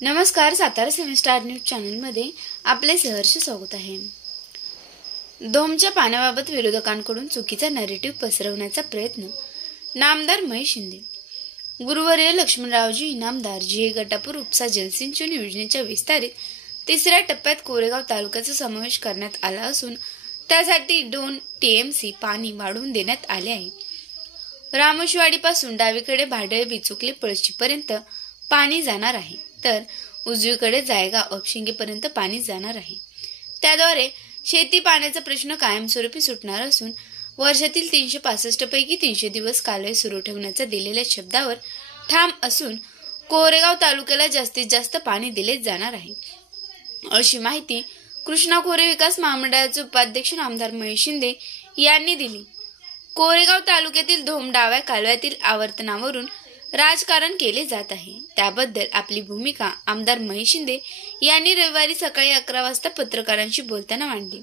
नमस्कार, Satara seven news चॅनलमध्ये आपले सहर्ष स्वागत आहे। धोमच्या पाण्याबाबत विरोधकांकडून चुकीचा नॅरेटिव्ह पसरवण्याचा प्रयत्न। नामदार महेश शिंदे। गुरुवर्य लक्ष्मणरावजी इनामदार जी गटापूर उपसा जलसिंचन योजनेच्या विस्तारित तिसऱ्या टप्प्यात कोरेगाव तालुक्याचा समावेश करण्यात आला असून त्यासाठी 2 TMC पाणी वाढवून देण्यात आले आहे। रामोशीवाडीपासून डावीकडे भाडळे बिचुकले पळशीपर्यंत पाणी जाणार आहे, तर उजवीकडे जायगाव अपशिंगेपर्यंत पाणी जाणार आहे। त्याद्वारे शेती पाण्याचा प्रश्न कायमस्वरूपी सुटणार असून वर्षातील 365 पैकी 300 दिवस कालवे सुरू ठेवण्याचा दिलेल्या शब्दावर ठाम असून कोरेगाव तालुक्याला जास्तीत जास्त पाणी दिले जाणार आहे, अशी माहिती कृष्णा खोरे विकास महामंडळाचे उपाध्यक्ष नामदार महेश शिंदे यांनी दिली। कोरेगाव तालुक्यातील धोम डाव्या कालव्यातील आवर्तनावरून राजकारण केले जात आहे, त्याबद्दल आपली भूमिका आमदार महेश शिंदे यांनी रविवारी सकाळी 11 वाजता पत्रकारांशी बोलताना मांडली।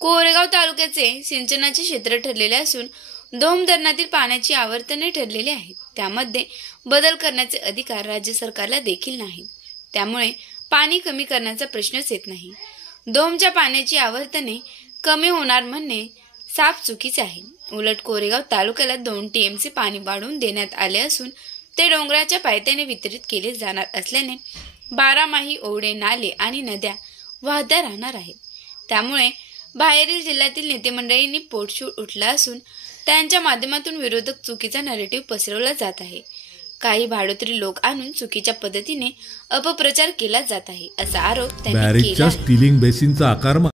कोरेगाव तालुक्याचे सिंचनाचे क्षेत्र ठरलेले असून धोम धरणातील पाण्याची आवर्तने ठरलेली आहेत, त्यामध्ये बदल करण्याचे अधिकार राज्य सरकारला देखील नाहीत, त्यामुळे पाणी कमी करण्याचा प्रश्नच येत नाही। धोमच्या पाण्याची आवर्तने कमी होणार म्हणणे साफ चुकीचे आहे। उलट कोरेगाव तालुक्याला 2 TMC पाणी वाढवून देण्यात आले असून ते डोंगराच्या पायथ्याने वितरित केले जाणार असल्याने 12माही ओढे, नाले आणि नद्या वाहत्या राहणार आहेत। त्यामुळे बाहेरील जिल्ह्यातील नेते मंडळींनी पोटशूळ उठला असून त्यांच्या माध्यमातून विरोधक चुकीचा नॅरेटिव्ह पसरवला जात आहे। काही भाडोत्री लोक आणून चुकीच्या पद्धतीने अपप्रचार केला जात आहे, असा आरोप त्यांनी केला।